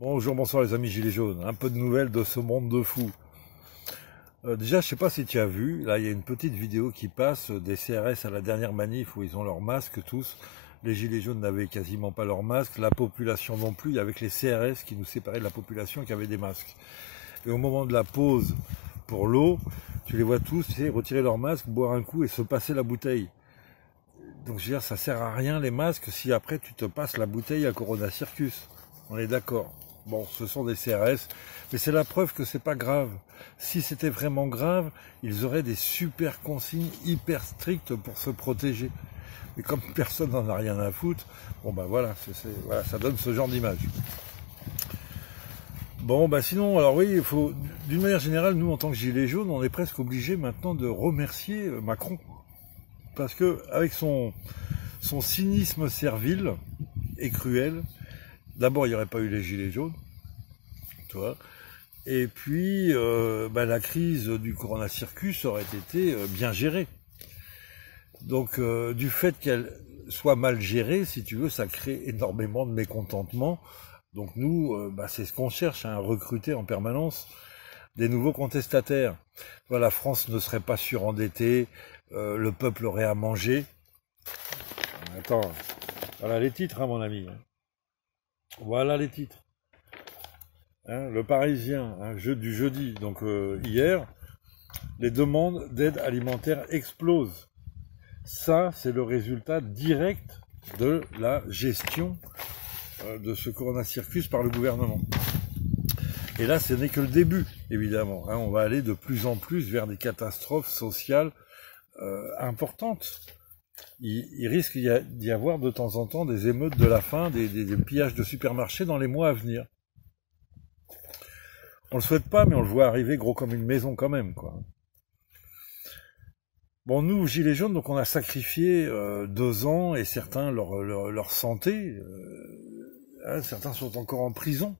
Bonjour, bonsoir les amis Gilets jaunes. Un peu de nouvelles de ce monde de fous. Déjà, je sais pas si tu as vu, là il y a une petite vidéo qui passe des CRS à la dernière manif où ils ont leur masque tous. Les Gilets jaunes n'avaient quasiment pas leur masque, la population non plus, avec les CRS qui nous séparaient de la population qui avait des masques. Et au moment de la pause pour l'eau, tu les vois tous retirer leur masque, boire un coup et se passer la bouteille. Donc je veux dire, ça sert à rien les masques si après tu te passes la bouteille à Corona Circus. On est d'accord. Bon, ce sont des CRS, mais c'est la preuve que c'est pas grave. Si c'était vraiment grave, ils auraient des super consignes hyper strictes pour se protéger. Mais comme personne n'en a rien à foutre, bon bah voilà, voilà, ça donne ce genre d'image. Bon bah sinon, alors oui, il faut, d'une manière générale, nous en tant que Gilets jaunes, on est presque obligés maintenant de remercier Macron. Parce que avec son cynisme servile et cruel, d'abord il n'y aurait pas eu les Gilets jaunes, tu vois. Et puis, la crise du Corona Circus aurait été bien gérée. Donc, du fait qu'elle soit mal gérée, si tu veux, ça crée énormément de mécontentement. Donc nous, c'est ce qu'on cherche, à recruter en permanence des nouveaux contestataires. Voilà, la France ne serait pas surendettée, le peuple aurait à manger. Attends, voilà les titres, hein, mon ami. Voilà les titres. Le Parisien, du jeudi, donc hier, les demandes d'aide alimentaire explosent. Ça, c'est le résultat direct de la gestion de ce Corona Circus par le gouvernement. Et là, ce n'est que le début, évidemment. On va aller de plus en plus vers des catastrophes sociales importantes. Il risque d'y avoir de temps en temps des émeutes de la faim, des pillages de supermarchés dans les mois à venir. On le souhaite pas, mais on le voit arriver gros comme une maison quand même, quoi. Bon, nous, Gilets jaunes, donc on a sacrifié 2 ans et certains leur santé. Certains sont encore en prison,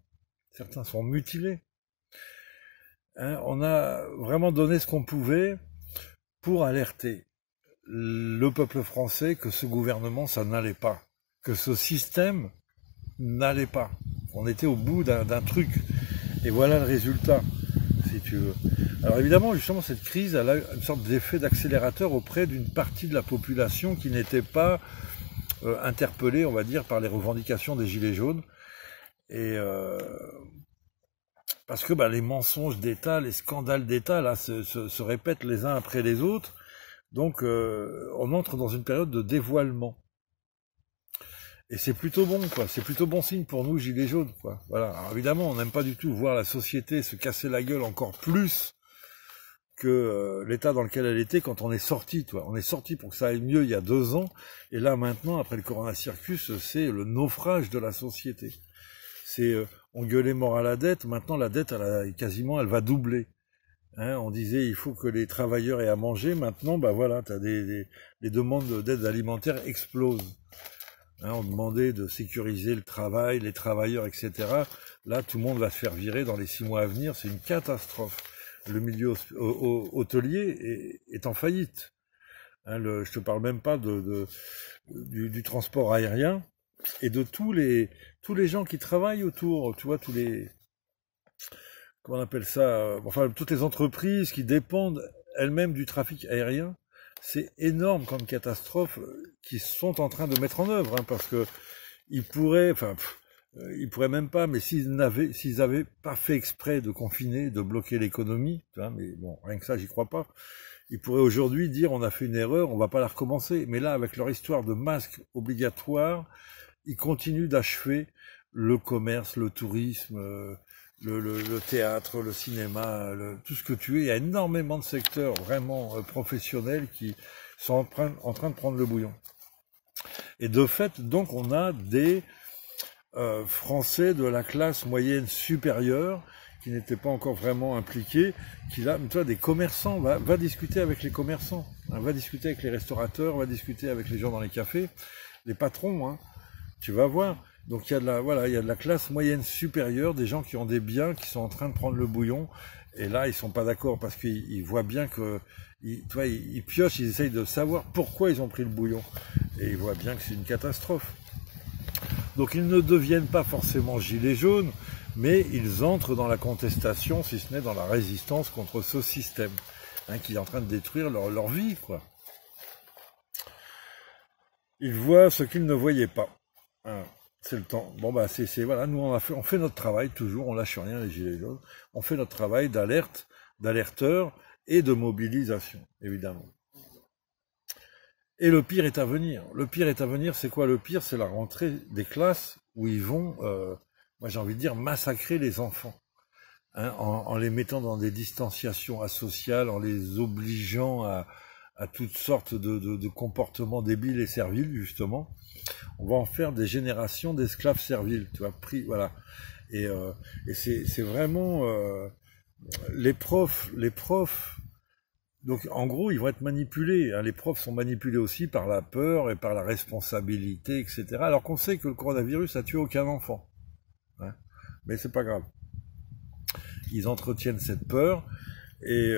certains sont mutilés. On a vraiment donné ce qu'on pouvait pour alerter le peuple français que ce gouvernement, ça n'allait pas, que ce système n'allait pas. On était au bout d'un truc. Et voilà le résultat, si tu veux. Alors évidemment, justement, cette crise, elle a une sorte d'effet d'accélérateur auprès d'une partie de la population qui n'était pas interpellée, on va dire, par les revendications des Gilets jaunes. Et parce que les mensonges d'État, les scandales d'État, là, se répètent les uns après les autres. Donc, on entre dans une période de dévoilement. Et c'est plutôt bon, quoi. C'est plutôt bon signe pour nous, Gilets jaunes, quoi. Voilà. Alors évidemment, on n'aime pas du tout voir la société se casser la gueule encore plus que l'état dans lequel elle était quand on est sorti, toi. On est sorti pour que ça aille mieux il y a 2 ans. Et là, maintenant, après le Corona Circus, c'est le naufrage de la société. C'est, on gueulait mort à la dette. Maintenant, la dette, elle va doubler. On disait, il faut que les travailleurs aient à manger. Maintenant, voilà, t'as les demandes d'aide alimentaire explosent. On demandait de sécuriser le travail, les travailleurs, etc. Là, tout le monde va se faire virer dans les 6 mois à venir. C'est une catastrophe. Le milieu hôtelier est en faillite. Je te parle même pas du transport aérien et de tous les gens qui travaillent autour. Tu vois, comment on appelle ça, toutes les entreprises qui dépendent elles-mêmes du trafic aérien. C'est énorme comme catastrophe qu'ils sont en train de mettre en œuvre, parce que ils pourraient même pas, mais s'ils avaient pas fait exprès de confiner, de bloquer l'économie, mais bon, rien que ça, j'y crois pas. Ils pourraient aujourd'hui dire on a fait une erreur, on va pas la recommencer. Mais là, avec leur histoire de masque obligatoire, ils continuent d'achever le commerce, le tourisme, le théâtre, le cinéma, tout ce que tu veux. Il y a énormément de secteurs vraiment professionnels qui sont en train de prendre le bouillon. Et de fait, donc, on a des Français de la classe moyenne supérieure qui n'étaient pas encore vraiment impliqués, qui là, tu vois, des commerçants, va discuter avec les commerçants, va discuter avec les restaurateurs, va discuter avec les gens dans les cafés, les patrons, tu vas voir. Donc il y a de la classe moyenne supérieure, des gens qui ont des biens, qui sont en train de prendre le bouillon. Et là, ils sont pas d'accord parce qu'ils voient bien que, ils piochent, ils essayent de savoir pourquoi ils ont pris le bouillon. Et ils voient bien que c'est une catastrophe. Donc ils ne deviennent pas forcément gilets jaunes, mais ils entrent dans la contestation, si ce n'est dans la résistance contre ce système, hein, qui est en train de détruire leur vie, quoi. Ils voient ce qu'ils ne voyaient pas. Hein, c'est le temps. Bon, bah, voilà, nous, on fait notre travail, toujours, on lâche rien, les Gilets jaunes. On fait notre travail d'alerte, d'alerteur et de mobilisation, évidemment. Et le pire est à venir. Le pire est à venir, c'est quoi le pire? C'est la rentrée des classes où ils vont, moi j'ai envie de dire, massacrer les enfants. Hein, en les mettant dans des distanciations asociales, en les obligeant à toutes sortes de comportements débiles et serviles, justement. On va en faire des générations d'esclaves serviles, tu vois, voilà. Et c'est vraiment les profs. Donc en gros, ils vont être manipulés. Hein. Les profs sont manipulés aussi par la peur et par la responsabilité, etc. Alors qu'on sait que le coronavirus a tué aucun enfant. Hein. Mais c'est pas grave. Ils entretiennent cette peur et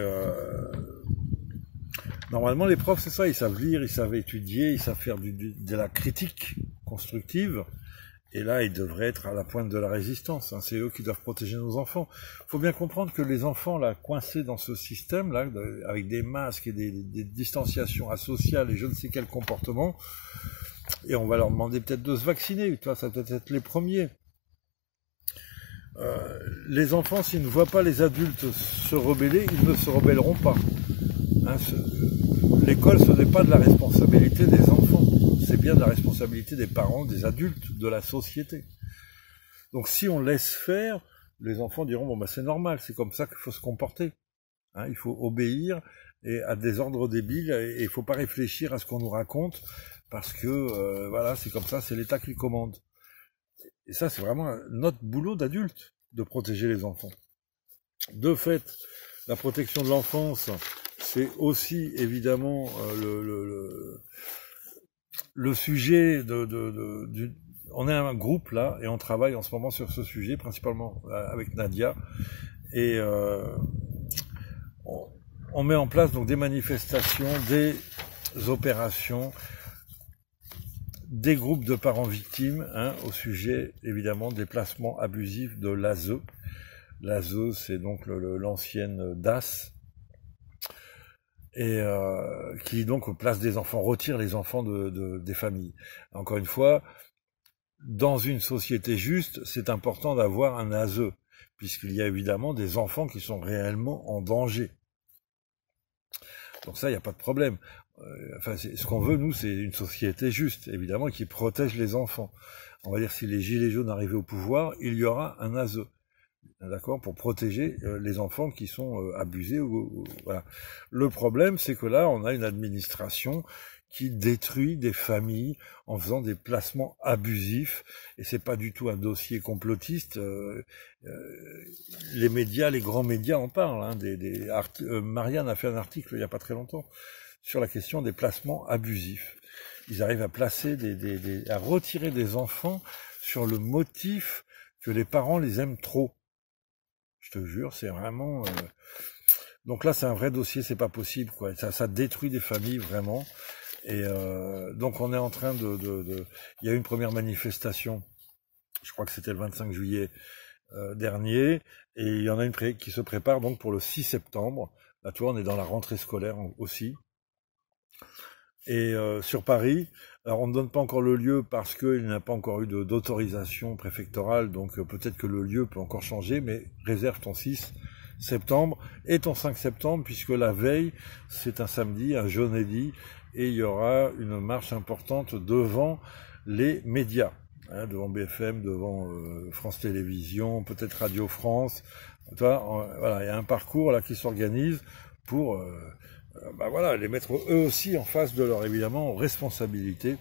normalement les profs c'est ça, ils savent lire, ils savent étudier, ils savent faire de la critique constructive. Et là, ils devraient être à la pointe de la résistance. Hein. C'est eux qui doivent protéger nos enfants. Il faut bien comprendre que les enfants, là, coincés dans ce système-là, avec des masques et des distanciations asociales et je ne sais quel comportement, et on va leur demander peut-être de se vacciner, tu vois, ça peut être les premiers. Les enfants, s'ils ne voient pas les adultes se rebeller, ils ne se rebelleront pas. Hein, l'école, ce n'est pas de la responsabilité des enfants. C'est bien de la responsabilité des parents, des adultes, de la société. Donc si on laisse faire, les enfants diront, bon, bah, c'est normal, c'est comme ça qu'il faut se comporter. Hein, il faut obéir à des ordres débiles et il ne faut pas réfléchir à ce qu'on nous raconte parce que, voilà, c'est comme ça, c'est l'État qui commande. Et ça, c'est vraiment notre boulot d'adulte, de protéger les enfants. De fait, la protection de l'enfance, c'est aussi évidemment le sujet on est un groupe là et on travaille en ce moment sur ce sujet, principalement avec Nadia. Et on met en place donc des manifestations, des opérations, des groupes de parents victimes, hein, au sujet évidemment des placements abusifs de l'ASE. L'ASE, c'est donc l'ancienne DAS, et qui donc place des enfants, retire les enfants des familles. Encore une fois, dans une société juste, c'est important d'avoir un ASE, puisqu'il y a évidemment des enfants qui sont réellement en danger. Donc ça, il n'y a pas de problème. Enfin, ce qu'on veut, nous, c'est une société juste, évidemment, qui protège les enfants. On va dire, si les Gilets jaunes arrivaient au pouvoir, il y aura un ASE. D'accord, pour protéger les enfants qui sont abusés. Voilà. Le problème, c'est que là, on a une administration qui détruit des familles en faisant des placements abusifs, et c'est pas du tout un dossier complotiste. Les médias, les grands médias en parlent. Hein, Marianne a fait un article il y a pas très longtemps sur la question des placements abusifs. Ils arrivent à placer à retirer des enfants sur le motif que les parents les aiment trop. Je te jure, c'est vraiment... Donc là, c'est un vrai dossier, c'est pas possible, quoi. Ça détruit des familles, vraiment. Et donc on est en train Il y a eu une première manifestation, je crois que c'était le 25 juillet dernier, et il y en a une qui se prépare donc pour le 6 septembre. Là, tu vois, on est dans la rentrée scolaire aussi. Et sur Paris, alors on ne donne pas encore le lieu parce qu'il n'y a pas encore eu d'autorisation préfectorale, donc peut-être que le lieu peut encore changer, mais réserve ton 6 septembre et ton 5 septembre, puisque la veille, c'est un samedi, un jeudi, et il y aura une marche importante devant les médias, hein, devant BFM, devant France Télévisions, peut-être Radio France. Voilà, il y a un parcours là qui s'organise pour... voilà, les mettre eux aussi en face de leur, évidemment, responsabilité,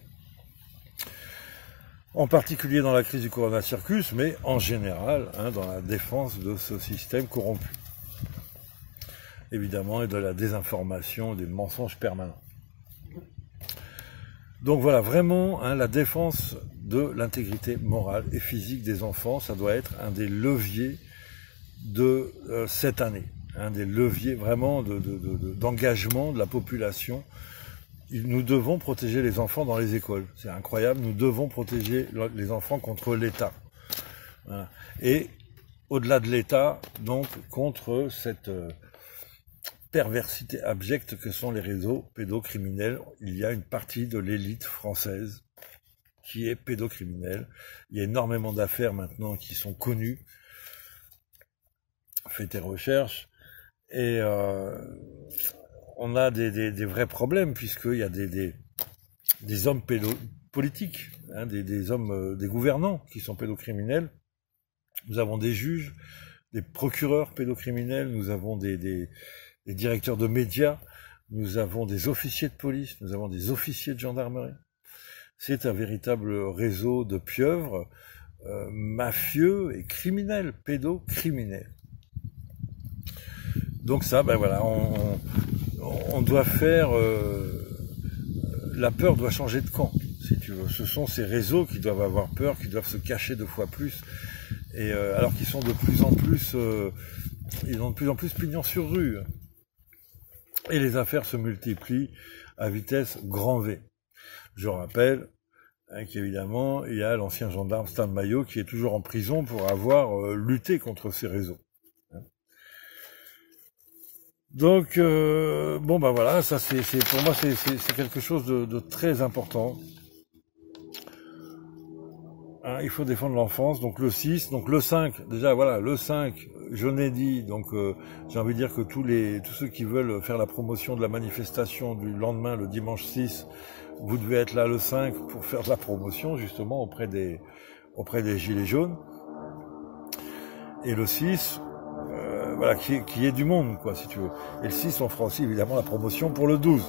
en particulier dans la crise du Corona Circus, mais en général, hein, dans la défense de ce système corrompu, évidemment, et de la désinformation, des mensonges permanents. Donc voilà, vraiment, hein, la défense de l'intégrité morale et physique des enfants, ça doit être un des leviers de cette année. Un des leviers vraiment d'engagement de la population. Nous devons protéger les enfants dans les écoles. C'est incroyable, nous devons protéger les enfants contre l'État. Voilà. Et au-delà de l'État, donc contre cette perversité abjecte que sont les réseaux pédocriminels. Il y a une partie de l'élite française qui est pédocriminelle. Il y a énormément d'affaires maintenant qui sont connues. Faites tes recherches. Et on a des vrais problèmes, puisqu'il y a des hommes politiques, hein, des hommes, des gouvernants qui sont pédocriminels. Nous avons des juges, des procureurs pédocriminels, nous avons des directeurs de médias, nous avons des officiers de police, nous avons des officiers de gendarmerie. C'est un véritable réseau de pieuvres, mafieux et criminels, pédocriminels. Donc ça, ben voilà, on doit faire... la peur doit changer de camp, si tu veux. Ce sont ces réseaux qui doivent avoir peur, qui doivent se cacher 2 fois plus, et alors qu'ils sont de plus en plus... ils ont de plus en plus pignon sur rue. Et les affaires se multiplient à vitesse grand V. Je rappelle hein, qu'évidemment, il y a l'ancien gendarme Stan Maillot qui est toujours en prison pour avoir lutté contre ces réseaux. Donc, bon ben voilà, ça pour moi c'est quelque chose de très important. Hein, il faut défendre l'enfance, donc le 6, donc le 5, déjà voilà, le 5, je l'ai dit, donc j'ai envie de dire que tous ceux qui veulent faire la promotion de la manifestation du lendemain, le dimanche 6, vous devez être là le 5 pour faire de la promotion justement auprès des gilets jaunes. Et le 6, voilà, qui est du monde, quoi, si tu veux. Et le 6, on fera aussi évidemment la promotion pour le 12.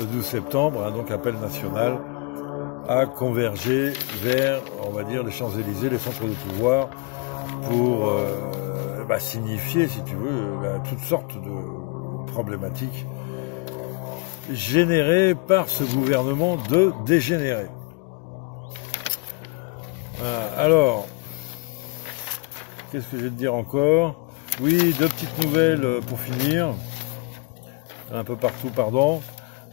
Le 12 septembre, hein, donc appel national à converger vers, on va dire, les Champs-Élysées, les centres de pouvoir, pour signifier, si tu veux, toutes sortes de problématiques générées par ce gouvernement de dégénérés. Alors, qu'est-ce que je vais te dire encore? Oui, 2 petites nouvelles pour finir. Un peu partout, pardon.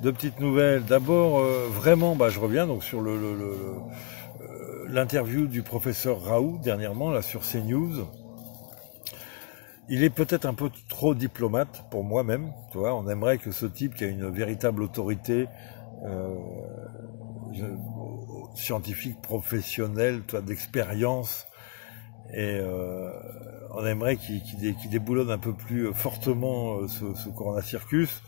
2 petites nouvelles. D'abord, vraiment, je reviens donc sur l'interview du professeur Raoult dernièrement là sur CNews. Il est peut-être un peu trop diplomate pour moi-même. Tu vois, on aimerait que ce type qui a une véritable autorité scientifique, professionnelle, d'expérience, et on aimerait qu'il déboulonne un peu plus fortement ce Corona Circus.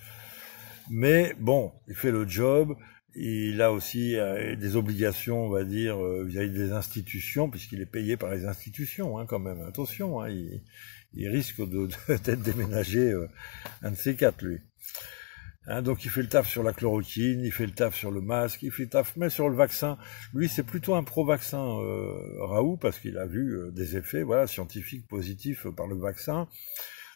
Mais bon, il fait le job, il a aussi des obligations, on va dire, vis-à-vis des institutions, puisqu'il est payé par les institutions, hein, quand même. Attention, hein, il risque d'être déménagé un de ces 4, lui. Hein, donc il fait le taf sur la chloroquine, il fait le taf sur le masque, il fait le taf mais sur le vaccin. Lui, c'est plutôt un pro-vaccin, Raoult, parce qu'il a vu des effets scientifiques positifs par le vaccin.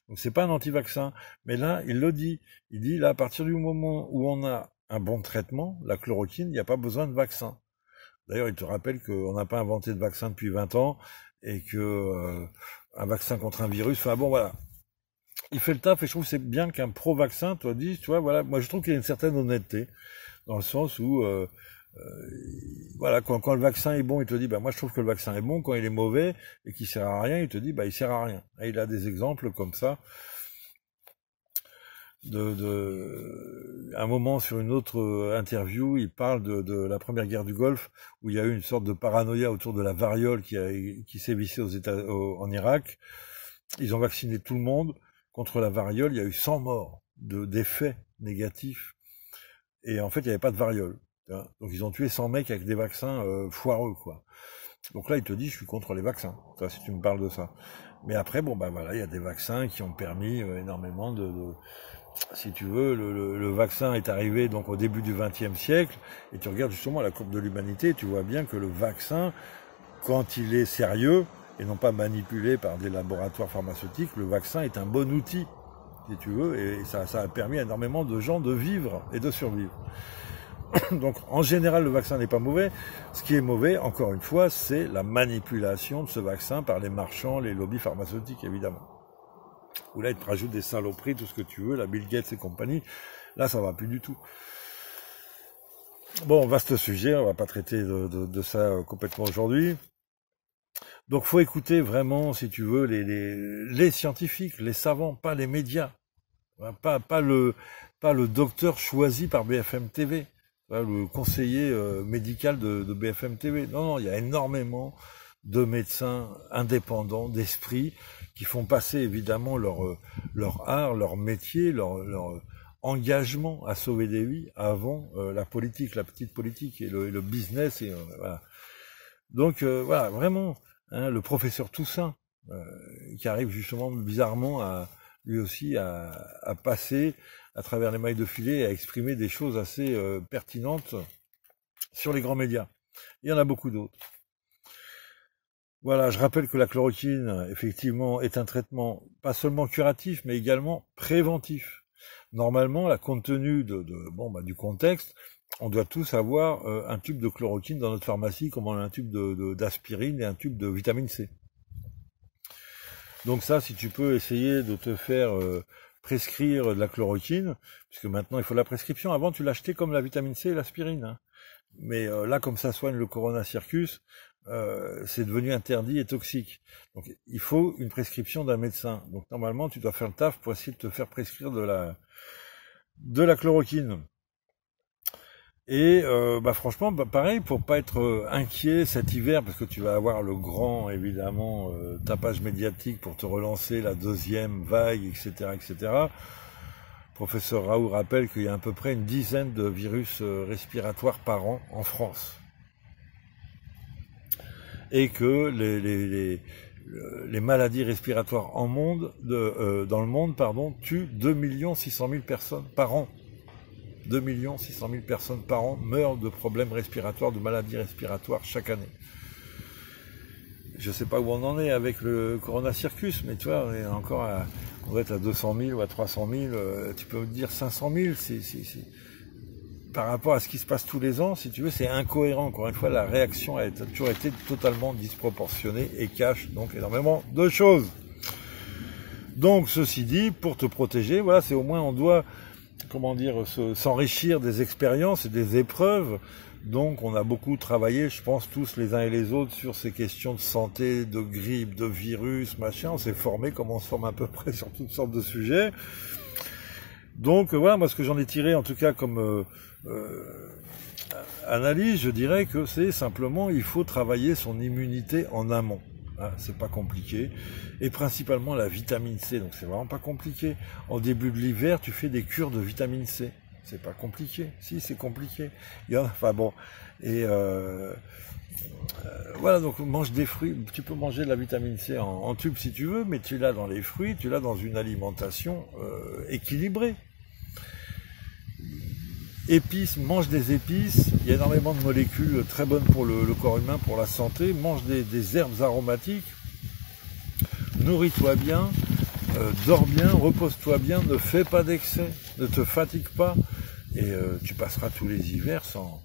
Donc c'est pas un anti-vaccin. Mais là, il le dit. Il dit, là, à partir du moment où on a un bon traitement, la chloroquine, il n'y a pas besoin de vaccin. D'ailleurs, il te rappelle qu'on n'a pas inventé de vaccin depuis 20 ans et que un vaccin contre un virus, enfin bon, voilà. Il fait le taf et je trouve que c'est bien qu'un pro-vaccin, toi, dise, tu vois, voilà, moi je trouve qu'il y a une certaine honnêteté, dans le sens où, voilà, quand le vaccin est bon, il te dit, moi je trouve que le vaccin est bon, quand il est mauvais et qu'il sert à rien, il te dit, il sert à rien. Et il a des exemples comme ça, un moment sur une autre interview, il parle de la première guerre du Golfe, où il y a eu une sorte de paranoïa autour de la variole qui sévissait en Irak. Ils ont vacciné tout le monde contre la variole, il y a eu 100 morts d'effets négatifs. Et en fait, il n'y avait pas de variole. Hein. Donc ils ont tué 100 mecs avec des vaccins foireux, quoi. Donc là, il te dit, je suis contre les vaccins, si tu me parles de ça. Mais après, voilà, il y a des vaccins qui ont permis énormément si tu veux, le vaccin est arrivé donc au début du XXe siècle, et tu regardes justement la courbe de l'humanité, et tu vois bien que le vaccin, quand il est sérieux, et non pas manipulé par des laboratoires pharmaceutiques, le vaccin est un bon outil, si tu veux, et ça a permis à énormément de gens de vivre et de survivre. Donc en général, le vaccin n'est pas mauvais. Ce qui est mauvais, encore une fois, c'est la manipulation de ce vaccin par les marchands, les lobbies pharmaceutiques, évidemment. Où là, ils te rajoutent des saloperies, tout ce que tu veux, la Bill Gates et compagnie. Là, ça va plus du tout. Bon, vaste sujet, on va pas traiter de ça complètement aujourd'hui. Donc faut écouter vraiment, si tu veux, les scientifiques, les savants, pas les médias, pas le docteur choisi par BFM TV, le conseiller médical de BFM TV. Non, non, il y a énormément de médecins indépendants, d'esprit, qui font passer évidemment leur art, leur métier, leur engagement à sauver des vies avant la politique, la petite politique et le business. Et, voilà. Donc voilà, vraiment, hein, le professeur Toussaint, qui arrive justement bizarrement lui aussi à passer à travers les mailles de filet et à exprimer des choses assez pertinentes sur les grands médias. Il y en a beaucoup d'autres. Voilà, je rappelle que la chloroquine, effectivement, est un traitement pas seulement curatif, mais également préventif. Normalement, là, compte tenu du contexte, on doit tous avoir un tube de chloroquine dans notre pharmacie, comme on a un tube d'aspirine et un tube de vitamine C. Donc ça, si tu peux essayer de te faire prescrire de la chloroquine, puisque maintenant il faut la prescription, avant tu l'achetais comme la vitamine C et l'aspirine, hein. Mais là, comme ça soigne le Corona Circus, c'est devenu interdit et toxique. Donc il faut une prescription d'un médecin. Donc normalement, tu dois faire le taf pour essayer de te faire prescrire de la chloroquine. Et franchement, pareil, pour pas être inquiet cet hiver, parce que tu vas avoir le grand, évidemment, tapage médiatique pour te relancer la deuxième vague, etc., etc. Professeur Raoult rappelle qu'il y a à peu près une dizaine de virus respiratoires par an en France. Et que les maladies respiratoires dans le monde, tuent 2 600 000 personnes par an. 2 600 000 personnes par an meurent de problèmes respiratoires, de maladies respiratoires chaque année. Je ne sais pas où on en est avec le Corona Circus, mais tu vois, on doit être à 200 000 ou à 300 000, tu peux dire 500 000, par rapport à ce qui se passe tous les ans, si tu veux, c'est incohérent. Encore une fois, la réaction a toujours été totalement disproportionnée et cache donc énormément de choses. Donc, ceci dit, pour te protéger, voilà, c'est au moins, on doit, s'enrichir des expériences et des épreuves. Donc, on a beaucoup travaillé, je pense, tous les uns et les autres, sur ces questions de santé, de grippe, de virus, machin. On s'est formé comme on se forme à peu près sur toutes sortes de sujets. Donc, voilà, moi, ce que j'en ai tiré, en tout cas, comme analyse, je dirais que c'est simplement, il faut travailler son immunité en amont. Hein, c'est pas compliqué. Et principalement la vitamine C, donc c'est vraiment pas compliqué. En début de l'hiver, tu fais des cures de vitamine C. C'est pas compliqué. Si, c'est compliqué. Enfin bon. Et voilà, donc mange des fruits. Tu peux manger de la vitamine C en tube si tu veux, mais tu l'as dans les fruits, tu l'as dans une alimentation équilibrée. Épices, mange des épices. Il y a énormément de molécules très bonnes pour le corps humain, pour la santé. Mange des herbes aromatiques. Nourris-toi bien, dors bien, repose-toi bien, ne fais pas d'excès, ne te fatigue pas, et tu passeras tous les hivers sans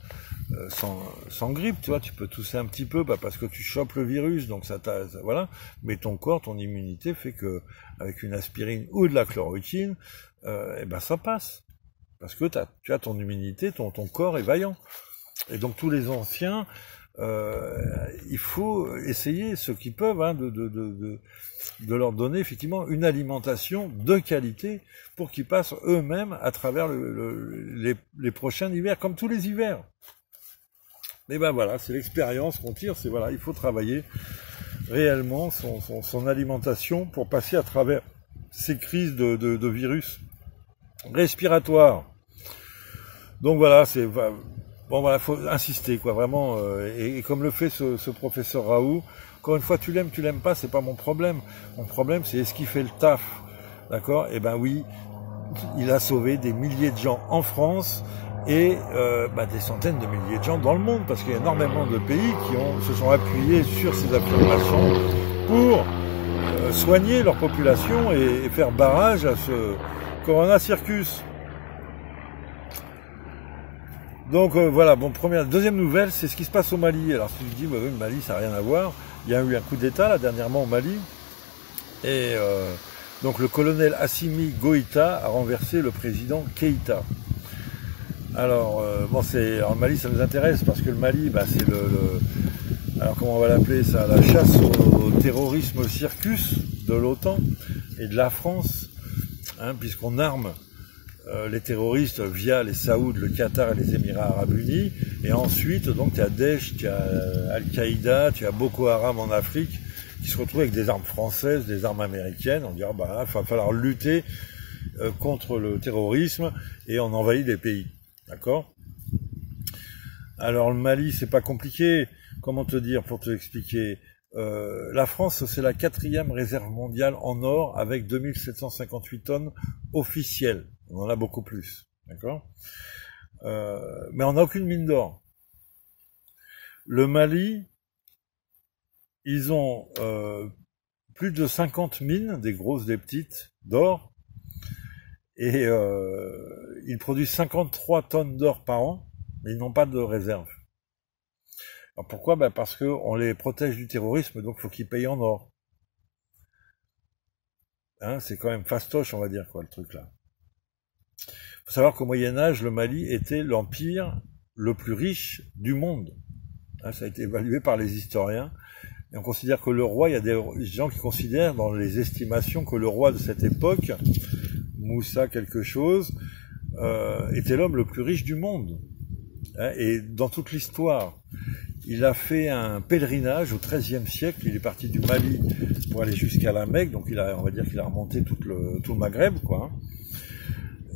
grippe, tu vois, tu peux tousser un petit peu parce que tu chopes le virus, donc voilà, mais ton corps, ton immunité fait que avec une aspirine ou de la chloroquine, ça passe, parce que tu as ton immunité, ton corps est vaillant. Et donc tous les anciens, il faut essayer, ceux qui peuvent, hein, de leur donner effectivement une alimentation de qualité pour qu'ils passent eux-mêmes à travers les prochains hivers, comme tous les hivers. Mais voilà, c'est l'expérience qu'on tire, voilà, il faut travailler réellement son alimentation pour passer à travers ces crises de virus respiratoires. Donc voilà, faut insister, quoi, vraiment, et comme le fait ce professeur Raoult. Encore une fois, tu l'aimes pas, c'est pas mon problème. Mon problème, c'est est-ce qu'il fait le taf, d'accord? Eh ben oui, il a sauvé des milliers de gens en France et des centaines de milliers de gens dans le monde, parce qu'il y a énormément de pays qui se sont appuyés sur ces affirmations pour soigner leur population et faire barrage à ce Corona Circus. Donc voilà, deuxième nouvelle, c'est ce qui se passe au Mali. Alors si tu dis, le Mali, ça n'a rien à voir. Il y a eu un coup d'État là dernièrement au Mali, et donc le colonel Assimi Goïta a renversé le président Keïta. Alors en Mali, ça nous intéresse parce que le Mali, c'est alors comment on va l'appeler ça, la chasse au terrorisme circus de l'OTAN et de la France, hein, puisqu'on arme les terroristes via les Saouds, le Qatar et les Émirats Arabes Unis, et ensuite donc tu as Daesh, tu as Al-Qaïda, tu as Boko Haram en Afrique, qui se retrouvent avec des armes françaises, des armes américaines. On dit il va falloir lutter contre le terrorisme et on envahit des pays, d'accord? Alors le Mali, c'est pas compliqué. Comment te dire pour te expliquer? La France, c'est la 4e réserve mondiale en or avec 2758 tonnes officielles. On en a beaucoup plus, d'accord? Mais on n'a aucune mine d'or. Le Mali, ils ont plus de 50 mines, des grosses, des petites, d'or, et ils produisent 53 tonnes d'or par an, mais ils n'ont pas de réserve. Alors pourquoi? Parce qu'on les protège du terrorisme, donc il faut qu'ils payent en or. Hein, c'est quand même fastoche, on va dire, quoi, le truc là. Il faut savoir qu'au Moyen-Âge, le Mali était l'empire le plus riche du monde. Hein, ça a été évalué par les historiens. Et on considère que le roi, il y a des gens qui considèrent dans les estimations que le roi de cette époque, Moussa quelque chose, était l'homme le plus riche du monde. Hein, et dans toute l'histoire, il a fait un pèlerinage au XIIIe siècle. Il est parti du Mali pour aller jusqu'à la Mecque, donc on va dire qu'il a remonté tout le Maghreb, quoi.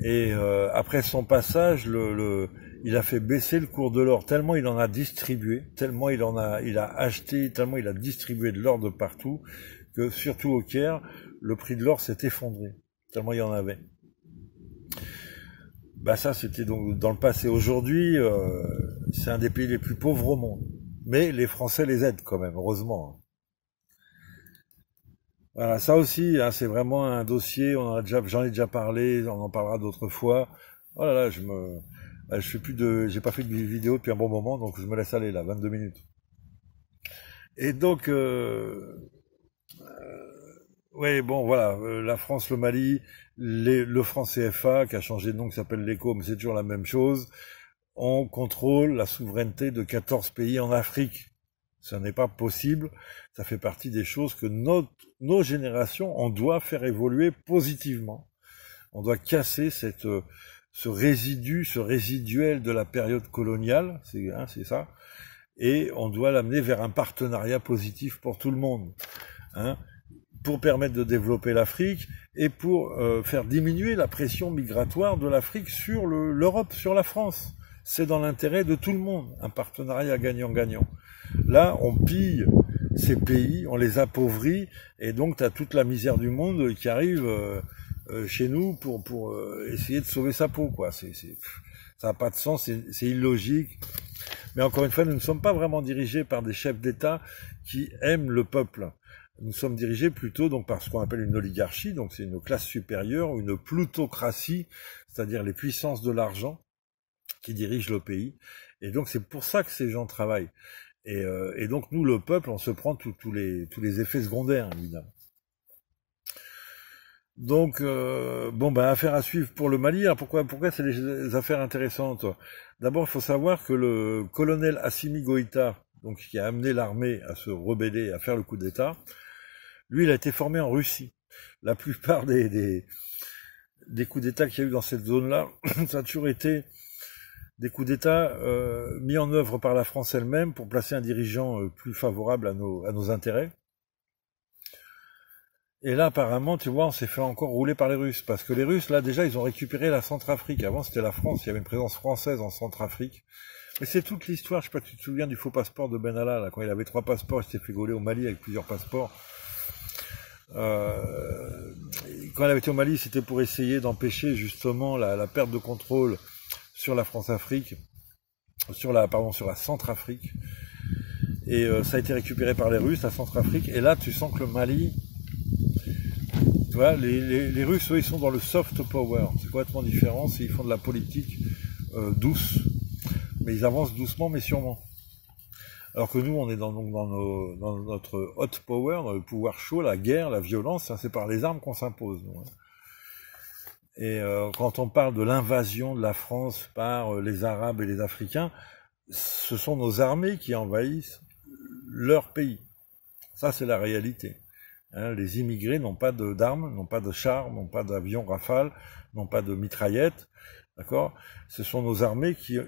Et après son passage, il a fait baisser le cours de l'or tellement il en a distribué, tellement il a acheté, tellement il a distribué de l'or de partout, que surtout au Caire, le prix de l'or s'est effondré, tellement il y en avait. Ça c'était donc dans le passé. Aujourd'hui, c'est un des pays les plus pauvres au monde. Mais les Français les aident quand même, heureusement. Voilà, ça aussi, hein, c'est vraiment un dossier, j'en ai déjà parlé, on en parlera d'autres fois. Oh là là, j'ai pas fait de vidéo depuis un bon moment, donc je me laisse aller là, 22 minutes. Et donc, ouais, bon, voilà, la France, le Mali, le franc CFA, qui a changé de nom, qui s'appelle l'ECO, mais c'est toujours la même chose. On contrôle la souveraineté de 14 pays en Afrique. Ça n'est pas possible. Ça fait partie des choses que nos générations, on doit faire évoluer positivement. On doit casser ce résiduel de la période coloniale, c'est ça, et on doit l'amener vers un partenariat positif pour tout le monde, hein, pour permettre de développer l'Afrique et pour faire diminuer la pression migratoire de l'Afrique sur l'Europe, sur la France. C'est dans l'intérêt de tout le monde, un partenariat gagnant-gagnant. Là, on pille ces pays, on les appauvrit, et donc tu as toute la misère du monde qui arrive chez nous pour essayer de sauver sa peau, quoi. Ça n'a pas de sens, c'est illogique. Mais encore une fois, nous ne sommes pas vraiment dirigés par des chefs d'État qui aiment le peuple. Nous sommes dirigés plutôt donc par ce qu'on appelle une oligarchie, donc c'est une classe supérieure, une plutocratie, c'est-à-dire les puissances de l'argent qui dirigent le pays. Et donc c'est pour ça que ces gens travaillent. Et donc nous, le peuple, on se prend tous les effets secondaires, évidemment. Donc, affaire à suivre pour le Mali. Alors pourquoi c'est des affaires intéressantes? D'abord, il faut savoir que le colonel Assimi Goïta, donc qui a amené l'armée à se rebeller, à faire le coup d'État, lui, il a été formé en Russie. La plupart des coups d'État qu'il y a eu dans cette zone-là, ça a toujours été des coups d'État mis en œuvre par la France elle-même pour placer un dirigeant plus favorable à nos intérêts. Et là, apparemment, tu vois, on s'est fait encore rouler par les Russes. Parce que les Russes, là, déjà, ils ont récupéré la Centrafrique. Avant, c'était la France. Il y avait une présence française en Centrafrique. Mais c'est toute l'histoire. Je sais pas si tu te souviens du faux passeport de Ben Allah, là, quand il avait 3 passeports, il s'était fait gauler au Mali avec plusieurs passeports. Quand il avait été au Mali, c'était pour essayer d'empêcher, justement, la perte de contrôle sur la France-Afrique, sur la Centrafrique. Et ça a été récupéré par les Russes, la Centrafrique. Et là, tu sens que le Mali... Tu vois, les Russes, eux, ils sont dans le soft power. C'est complètement différent. Ils font de la politique douce. Mais ils avancent doucement, mais sûrement. Alors que nous, on est dans notre hot power, dans le pouvoir chaud, la guerre, la violence. C'est par les armes qu'on s'impose. Et quand on parle de l'invasion de la France par les Arabes et les Africains, ce sont nos armées qui envahissent leur pays. Ça, c'est la réalité. Hein, les immigrés n'ont pas d'armes, n'ont pas de chars, n'ont pas d'avions Rafale, n'ont pas de mitraillettes. D'accord? Ce sont nos armées qui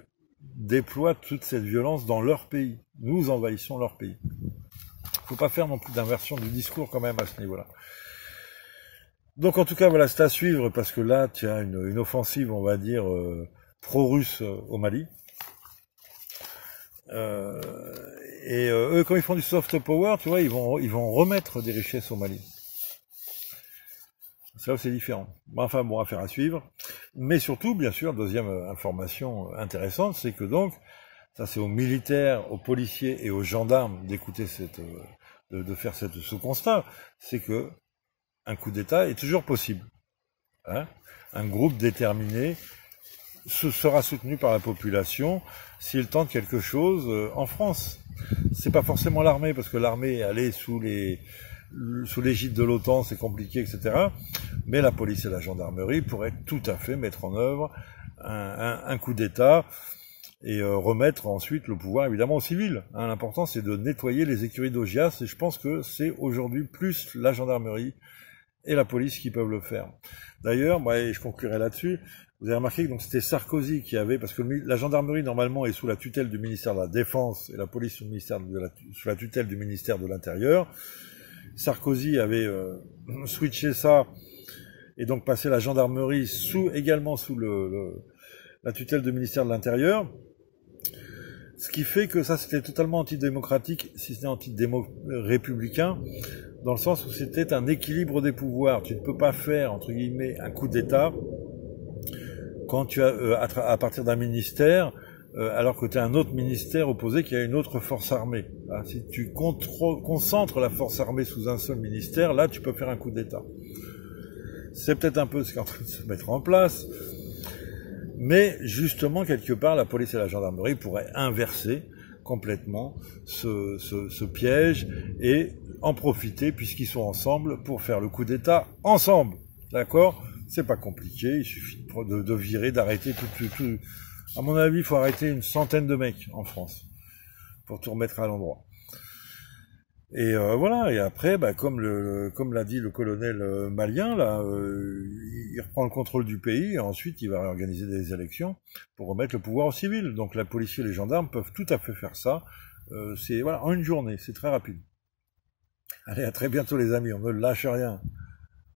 déploient toute cette violence dans leur pays. Nous envahissons leur pays. Il ne faut pas faire non plus d'inversion du discours quand même à ce niveau-là. Donc en tout cas, voilà, c'est à suivre parce que là, tu as une offensive, on va dire, pro-russe au Mali. Eux, quand ils font du soft power, tu vois, ils vont remettre des richesses au Mali. Ça, c'est différent. Enfin, bon, affaire à suivre. Mais surtout, bien sûr, deuxième information intéressante, c'est que donc, ça c'est aux militaires, aux policiers et aux gendarmes d'écouter de faire ce constat, c'est que un coup d'État est toujours possible. Hein, un groupe déterminé sera soutenu par la population s'il tente quelque chose en France. C'est pas forcément l'armée, parce que l'armée, elle est sous l'égide de l'OTAN, c'est compliqué, etc. Mais la police et la gendarmerie pourraient tout à fait mettre en œuvre un coup d'État et remettre ensuite le pouvoir évidemment aux civils. Hein, l'important c'est de nettoyer les écuries d'Augias et je pense que c'est aujourd'hui plus la gendarmerie et la police qui peuvent le faire. D'ailleurs, et je conclurai là-dessus, vous avez remarqué que donc c'était Sarkozy qui avait, parce que la gendarmerie normalement est sous la tutelle du ministère de la Défense et la police sous la tutelle du ministère de l'Intérieur. Sarkozy avait switché ça et donc passé la gendarmerie également sous la tutelle du ministère de l'Intérieur. Ce qui fait que ça c'était totalement antidémocratique, si ce n'est anti-républicain, dans le sens où c'était un équilibre des pouvoirs. Tu ne peux pas faire, entre guillemets, un coup d'État quand tu as, à partir d'un ministère, alors que tu as un autre ministère opposé qui a une autre force armée. Hein, si tu concentres la force armée sous un seul ministère, là tu peux faire un coup d'État. C'est peut-être un peu ce qui est en train de se mettre en place, mais justement, quelque part, la police et la gendarmerie pourraient inverser complètement ce piège et en profiter, puisqu'ils sont ensemble, pour faire le coup d'État ensemble. D'accord? C'est pas compliqué, il suffit de virer, d'arrêter tout. À mon avis, il faut arrêter une centaine de mecs en France pour tout remettre à l'endroit. Et voilà, et après, comme l'a dit le colonel malien, là, il reprend le contrôle du pays et ensuite il va réorganiser des élections pour remettre le pouvoir aux civils. Donc la police et les gendarmes peuvent tout à fait faire ça. C'est voilà, en une journée, c'est très rapide. Allez, à très bientôt les amis, on ne lâche rien.